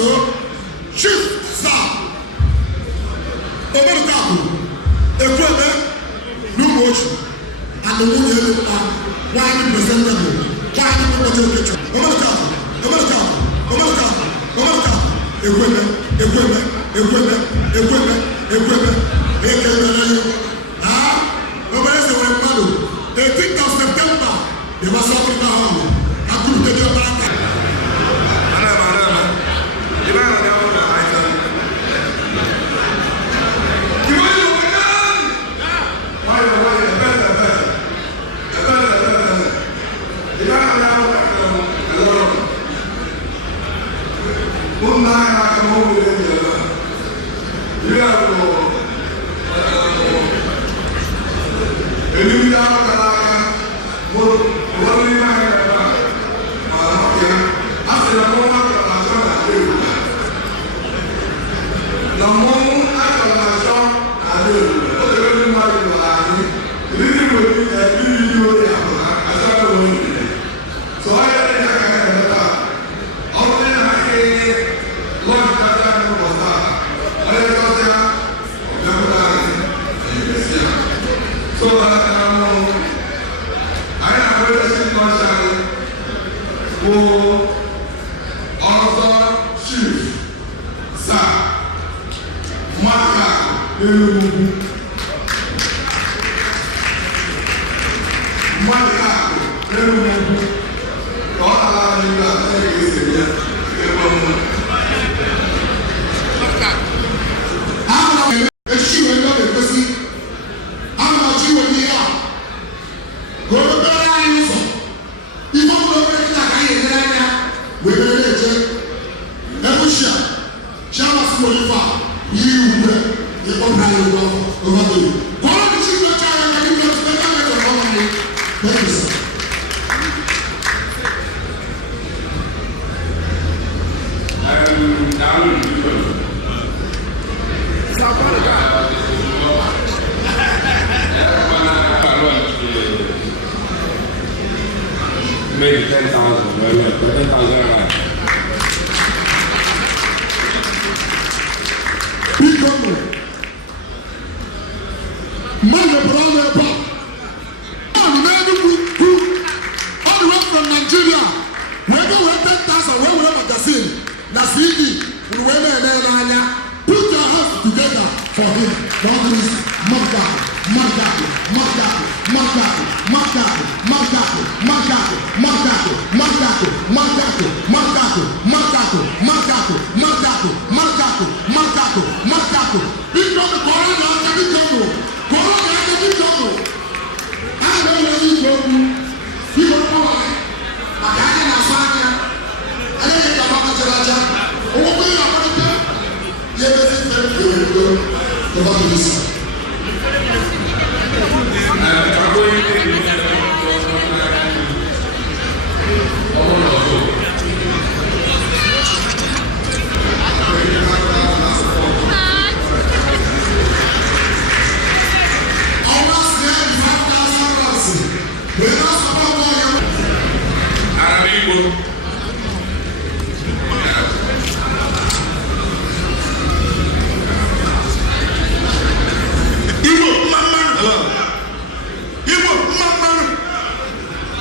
also Chief Sir Omerikaku Ekweme N'Umochi and the woman who widely presentable, widely promoted picture. Omerikaku Ekweme Omerese Wempado 18th of September they were talking about I couldn't get your back. Maybe 10,000, right? 10,000. All the way from Nigeria, when you were 10,000, when we were magazine, that's easy. Put your hands together for him. That is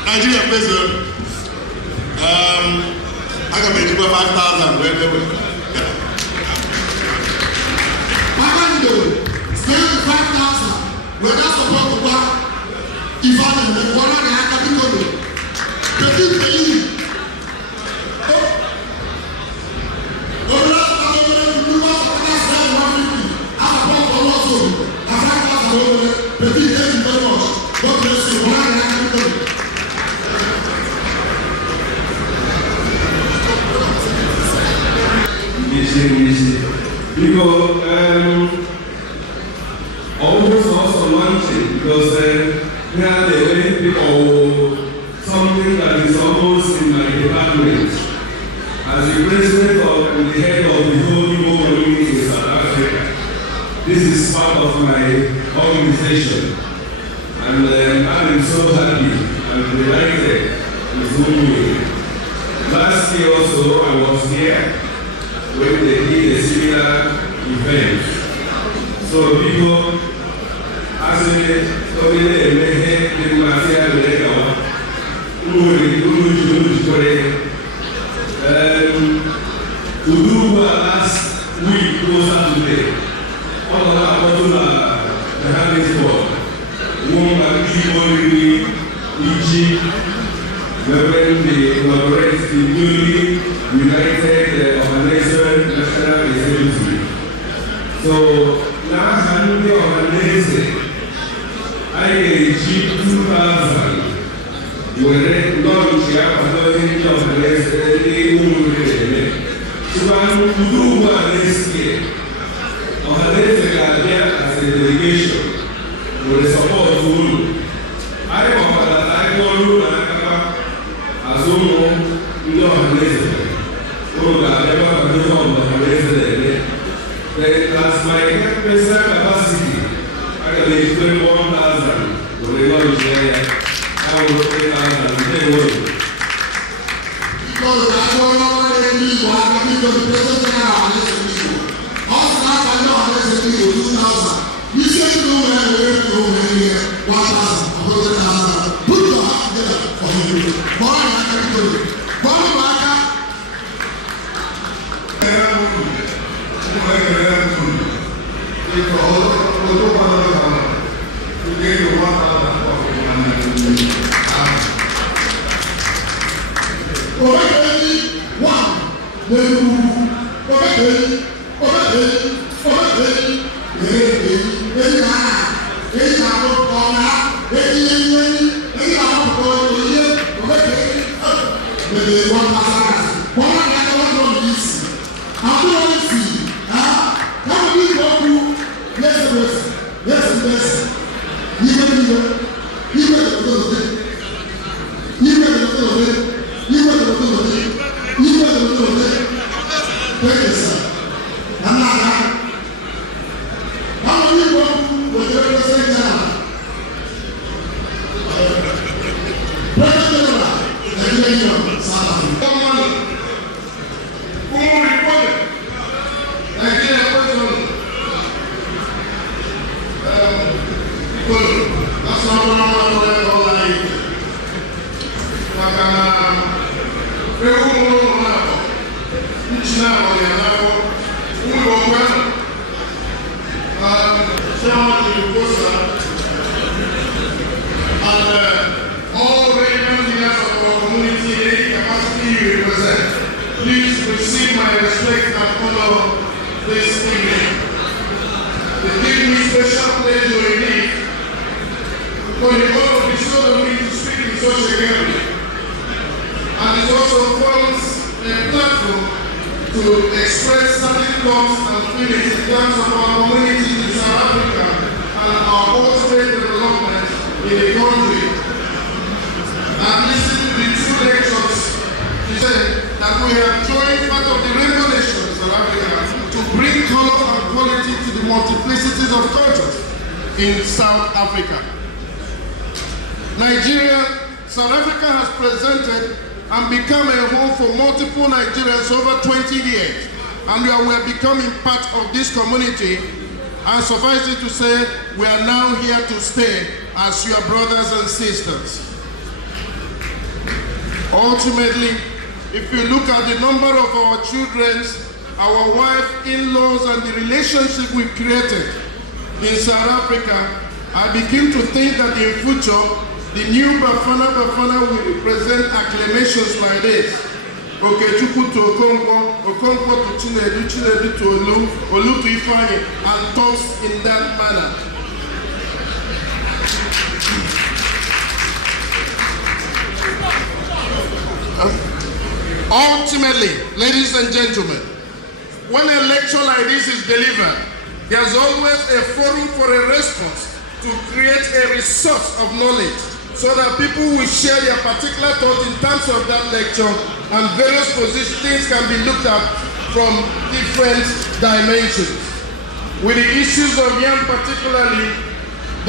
Nigeria president, I can make 5,000 when they were. Spend 5,000. We're not supposed to work. If I'm in the one, I have to go. Because almost also launching because we have the Olympic or something that is almost in my department. As the president of and the head of the whole Igbo community in South Africa, this is part of my organization. And I'm so happy and delighted with Umunri. Last year also I was here. when they did a similar event. So people, as they last week goes Saturday. All of our bottom the having for one Umunri, Egypt, when they collaborate the newly united organization National Assembly. So last time they organized IAG 2000 were launched after the organization in Umunri. So I'm do one next year. Organization as a delegation with the support of Ulu. I remember that I go Ulu and I as Ulu in the organization. Ulu that never do on the organization. Then as my personal capacity, I can explain 1,000 when they launch there. I will take 1,000 they will. Because I don't know what they need, what I need to be present in our organization. Also, I know how to do 2,000. You say to know where we're going here, 1,000, 100,000. Put your heart together for you. Boy, I can do it. Boy, I can. Please receive my respect and honor this evening. They give me special pleasure indeed for the honor bestowed on me to speak in such a gathering. And it also forms a platform to express certain thoughts and feelings in terms of our community in South Africa and our ultimate development in the country. And listen to the two lectures he said that we have joined part of the rainbow nation of South Africa to bring color and quality to the multiplicities of cultures in South Africa. Nigeria, South Africa has presented and become a home for multiple Nigerians over 20 years, and we are becoming part of this community, and suffice it to say, we are now here to stay as your brothers and sisters. Ultimately, if you look at the number of our children, our wife, in-laws, and the relationship we've created in South Africa, I begin to think that in future, the new Bafana will represent acclamations like this. Okechukwu to Okonkwo, Okonkwo to Chinedu, Chinedu to Olu, Olu to Ifeanyi, and toss in that manner. Ultimately, ladies and gentlemen, when a lecture like this is delivered, there's always a forum for a response to create a resource of knowledge so that people will share their particular thoughts in terms of that lecture, and various things can be looked at from different dimensions. With the issues of yam particularly,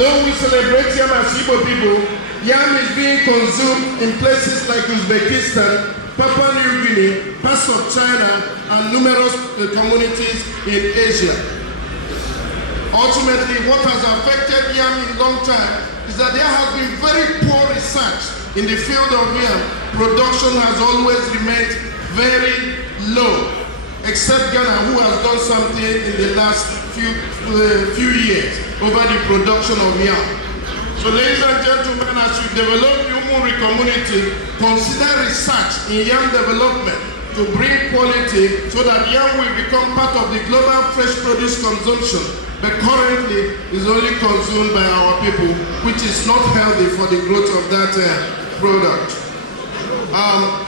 though we celebrate yam as Igbo people, yam is being consumed in places like Uzbekistan, Papua New Guinea, parts of China, and numerous communities in Asia. Ultimately, what has affected yam in long time is that there has been very poor research in the field of yam. Production has always remained very low, except Ghana, who has done something in the last few years over the production of yam. So ladies and gentlemen, as you develop the Umunri community, consider research in yam development to bring quality so that yam will become part of the global fresh produce consumption, but currently is only consumed by our people, which is not healthy for the growth of that product.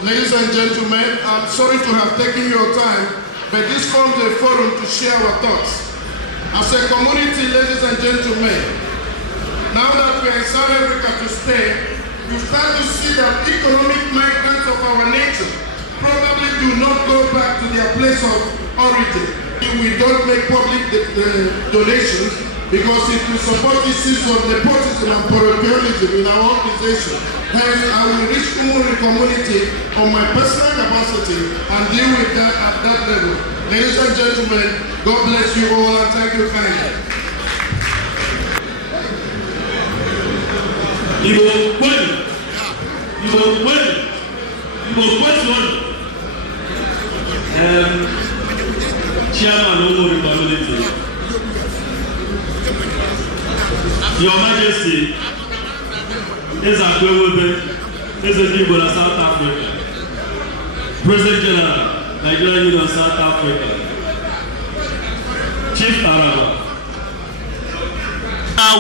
Ladies and gentlemen, I'm sorry to have taken your time, but this forms a forum to share our thoughts. As a community, ladies and gentlemen, now that we are in South Africa to stay, you start to see that economic migrants of our nation probably do not go back to their place of origin. We don't make public donations because it will support issues of nepotism and parochialism in our organization. Hence, I will reach Umunri community on my personal capacity and deal with that at that level. Ladies and gentlemen, God bless you all and thank you kindly. Igbo kwenu, Igbo kwenu, Igbo kwenu. Chairman of Umunri community, Your Majesty, is a Igbo in South Africa, President General, Nigerian Union South Africa, Chief Araba.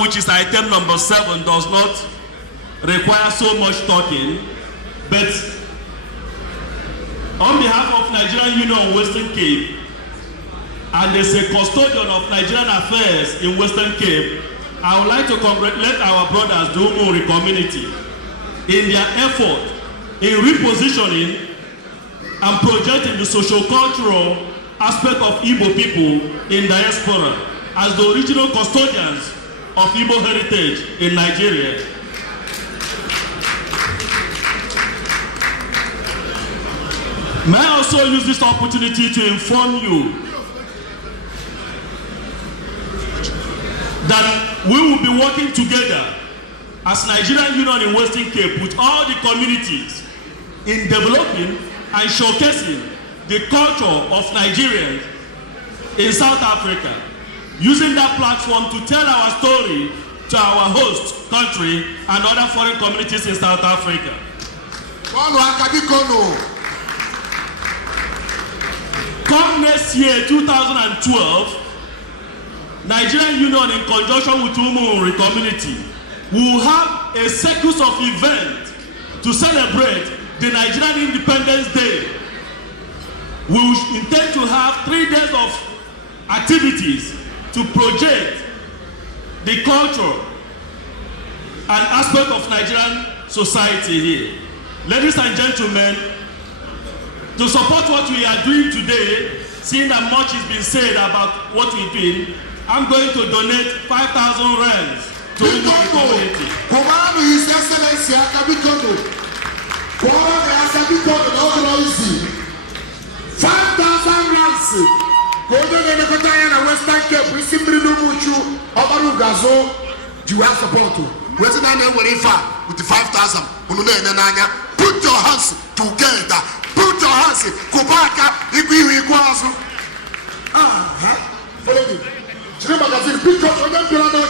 Which is item number 7, does not require so much talking, but on behalf of Nigerian Union Western Cape, and as a custodian of Nigerian affairs in Western Cape, I would like to congratulate our brothers, the Umunri community, in their effort in repositioning and projecting the socio-cultural aspect of Igbo people in diaspora as the original custodians of Igbo heritage in Nigeria. May I also use this opportunity to inform you that we will be working together as Nigerian Union in Western Cape with all the communities in developing and showcasing the culture of Nigerians in South Africa, using that platform to tell our story to our host country and other foreign communities in South Africa. Come next year, 2012, Nigerian Union in conjunction with Umunri community will have a series of events to celebrate the Nigerian Independence Day. We intend to have 3 days of activities to project the culture and aspect of Nigerian society here. Ladies and gentlemen, to support what we are doing today, seeing that much has been said about what we're doing, I'm going to donate 5,000 rands to the community. Command His Excellency Akabikono. 5,000 rands. Go to the Kotaya Western Cape. We simply do muchu. Obaru Gazo. You have support. Western Anya Warifa with the 5,000. Put your hands together. Put your hands. Kubaka. Ikwazu. Follow me. Chirima Gazin. Pick up on them. Pilano.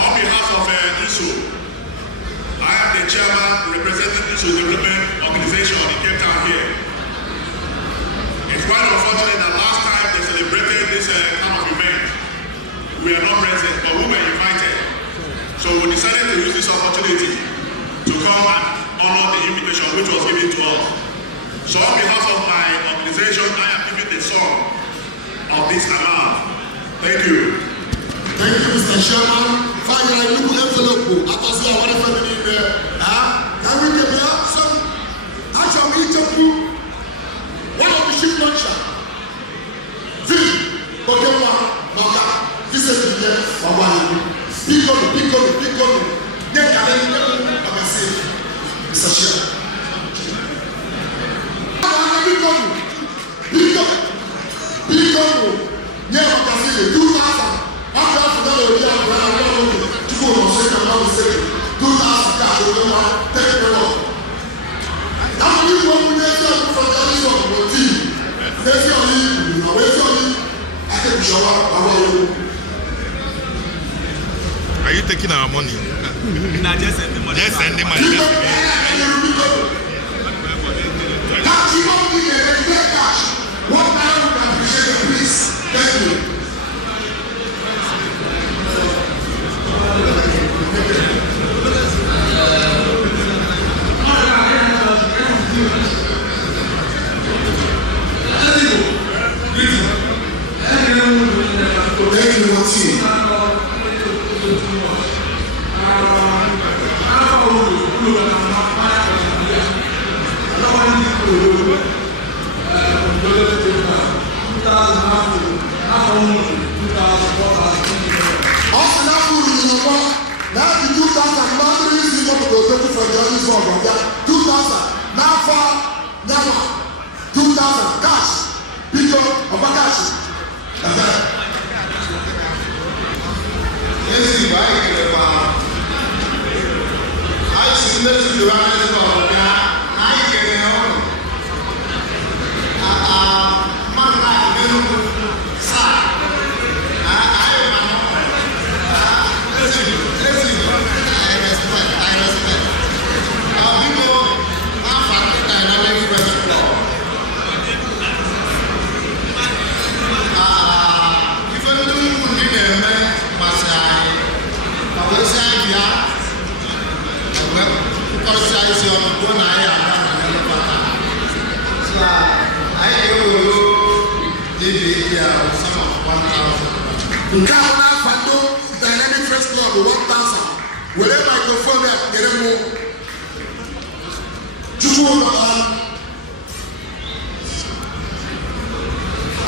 On behalf of ISO, I am the chairman representing ISO Development Organization in Cape Town here. It's quite unfortunate that last time they celebrated this kind of event, we are not present, but we were invited. So we decided to use this opportunity to come and honor the invitation which was given to us. So on behalf of my organization, I am giving the sum of this amount. Thank you. Thank you, Mr. Chairman. Father, I look envelope. I was there, whatever in there. Can we get some? I shall eat up Fẹ́sí ọ̀yí àwọn ẹ̀sí ọ̀yí akẹ́kọ̀ọ́ àwọn ọ̀yọ́. Are you taking our money? Nah, just send the money. Just send the money. Cash, you don't need a regular cash. What time you can appreciate the please? Thank you. Thank you, Martin. Also, now food in the one. Now the 2,000 boundaries is what we go to for the only for that 2,000. Now for now 2,000 cash. Pick up of cash. Yes, I see the rise of I get it on. Nke ahụ na-akwado Dynamic First Club 1,000 were microphone a nyere mụ chukwu ụlọ ha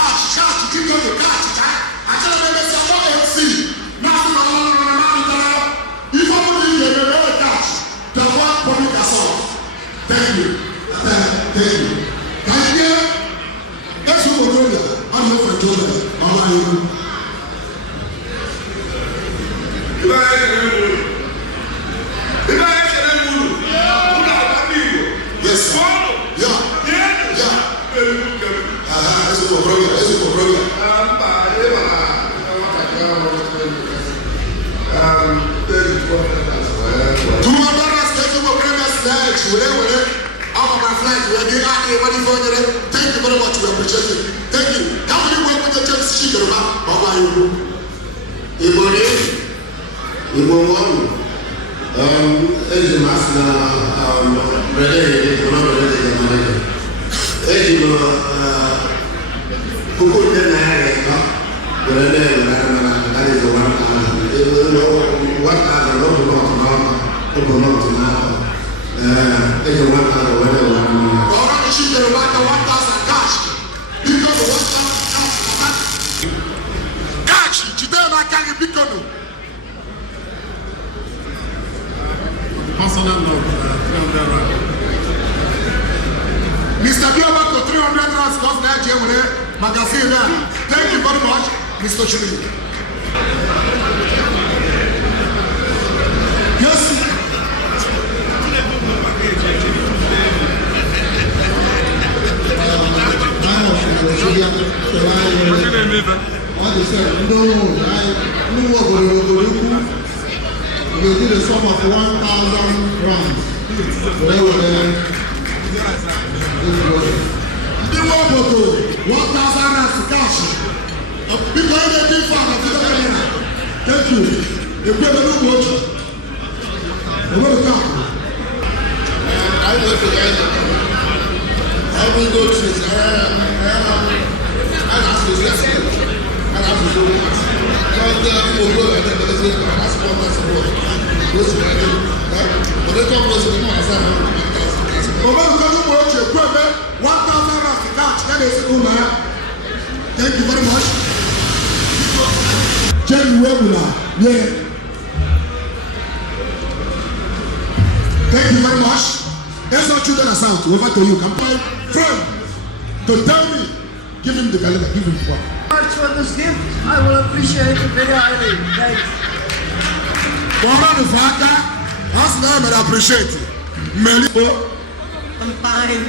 achịcha achịcha ike ka achịcha achọrọ m emesi akpọ MC na-asị na ọrụ na na-ahụtara ife ọbụla ị ga-eme cash dakwa public assault. Thank you. Thank you. Ka ihe ezu obodo a na-efe jọba ọla ihu. Yes, sir. Yeah. Esse é o problema. Tu mandaras que esse problema stage. Wele. Out of my flight, we are getting out here ready for you. Thank you very much. We appreciate it. Thank you. How many work with the church speaker now? Baba you. Igbo one. Eji masina brother eji no kuku de na ya ka brother na that is the 1,000 eji 1,000 brother 1,000 already she dey want 1,000 cash because of 1,000 cash today na carry bikonu. Personal note, 300 rand. Mr. Biobako, 300 rands cost Nigeria magazine there. Thank you very much, Mr. Chiri. Yes. We did a sum of 1,000 rands. The one photo, 1,000 rands cash. Because they did for the thank you. The people who watch. The one come. I will go to this. I have to do that. But people go and then they say, that's what that's about. But they come to the house and Over the country, watch your equipment, 1,000 rands cash. That is cool, man. Thank you very much. Jerry Webula, yeah. Thank you very much. That's our children are sound. Over to you. Come by, friend, to tell me. Give him the calendar. Give him the one. Much for this gift. I will appreciate it very highly. Thanks. One the father, us now and appreciate it. Many. I'm fine.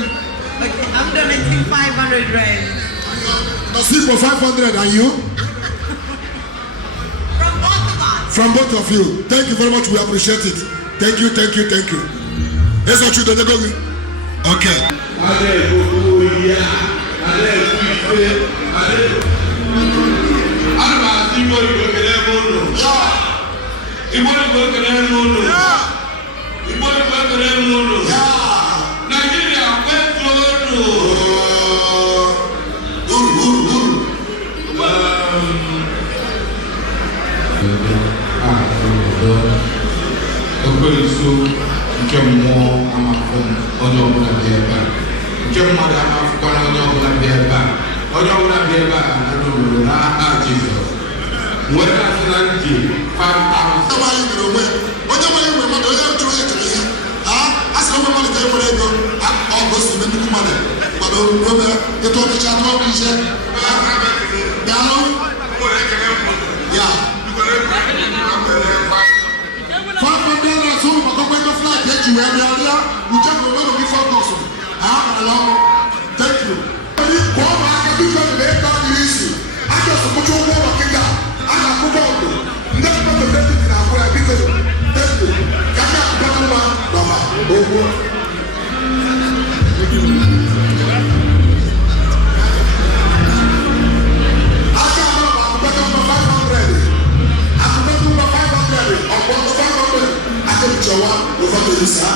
Okay, I'm donating 500 rand. Nasib for 500 and you? From both of us. From both of you. Thank you very much. We appreciate it. Thank you, thank you, thank you. Let's not shoot the nigga. Okay. Nke mmụọ amafọ onye ọbụla bịa ebe a nke mmadụ amafụkwana onye ọbụla bịa ebe a onye ọbụla bịa ebe a anụ obodo n'aha Jizọs nwere asị na ntị 5,000 onye nwere igwe mmadụ onye chụrụ onye chụrụ ihe a sị na mmadụ ka e nwere ego ọ gosi na nnukwu mmadụ kwado obe ịtụ ọdịcha atụ ọkụ ise daalụ ya 500 na so makọkọ ego flag eji wee bịa bịa uche bụ onwe obi fọkọs abalị ọrụ thank you kwa ọma aka biko na ego adịrị isi aka ọsọpụcha ụgwọ ụlọ kịta a na-akụ bọọlụ ndị mmadụ debit na-akwụ ya biko thank you ka ndị akụkọ mma n'ọha okwu aka ama bụ akụkọ mma 500 akụkọ mma 500 ọgbọ 500 aka nchewa ụfọdụ isa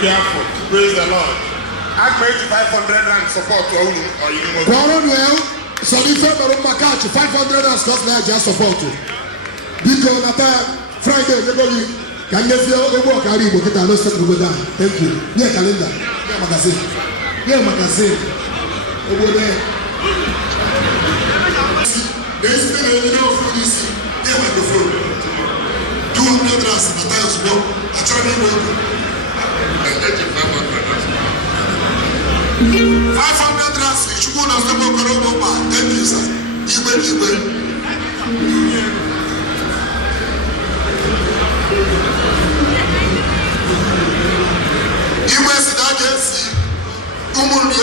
Careful. Praise the Lord. I paid 500 rand support to all or you know. Well, so if you have a catch 500 and stuff like just support you. Because at Friday, they go you can you feel the work I read, but I know set to go down. Thank you. Yeah, calendar. Yeah, magazine. Yeah, magazine. Over there. There's still a little food this. They went the food. 200 rands in the times no. I tried to work. 500 rands, you should go to the book. Thank you, sir. You must see Umunri,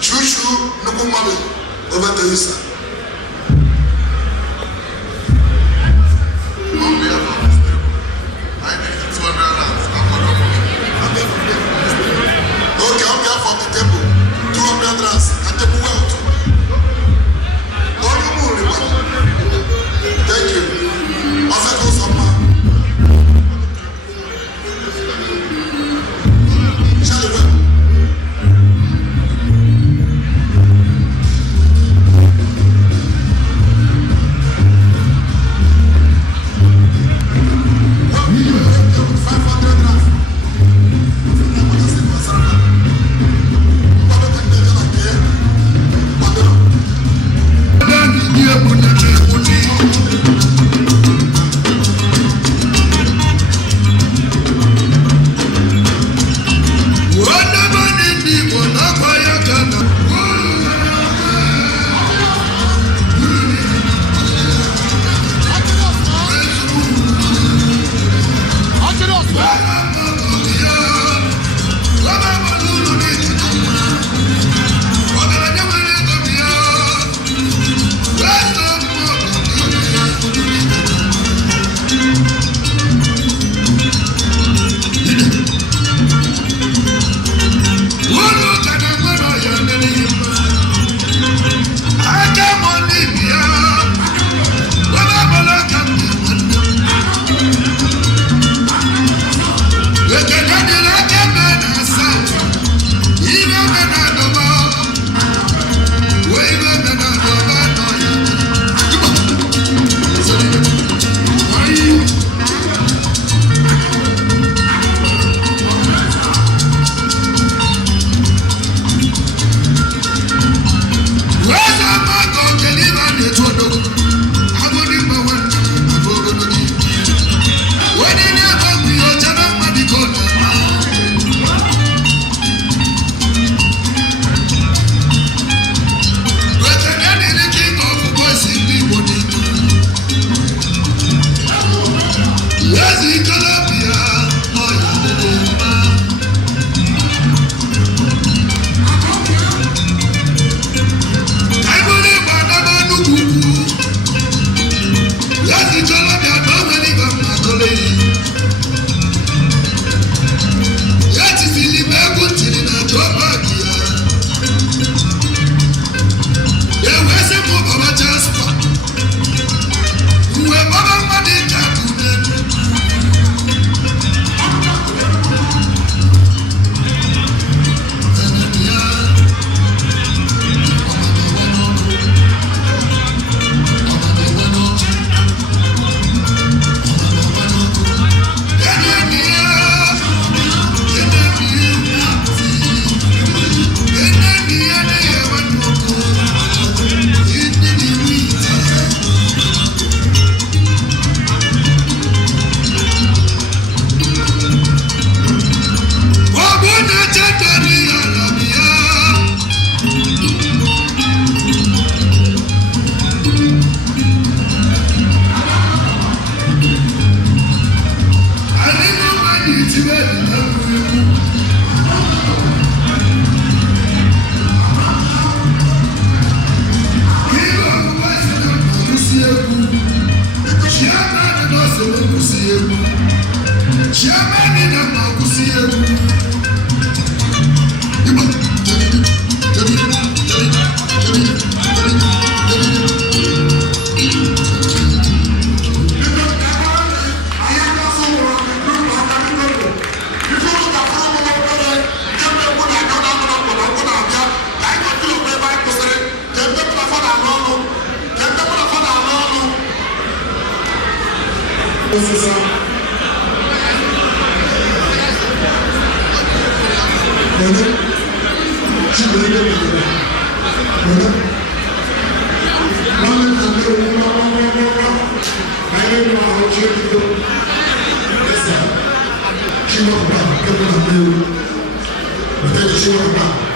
Chushu, Nukumali, over the Isa. On behalf of this table, I need 200 rands. Okay, on behalf of the table, 200 rands. And the well too. Thank you. Also, go somewhere. Shall we go? osisa. Nene, Chibere Nene, Nene. Nane Nane Wula Wula. Nane Wula Ochido. Esa. Chimoba, Kebuna Mewu. Nene Chimoba.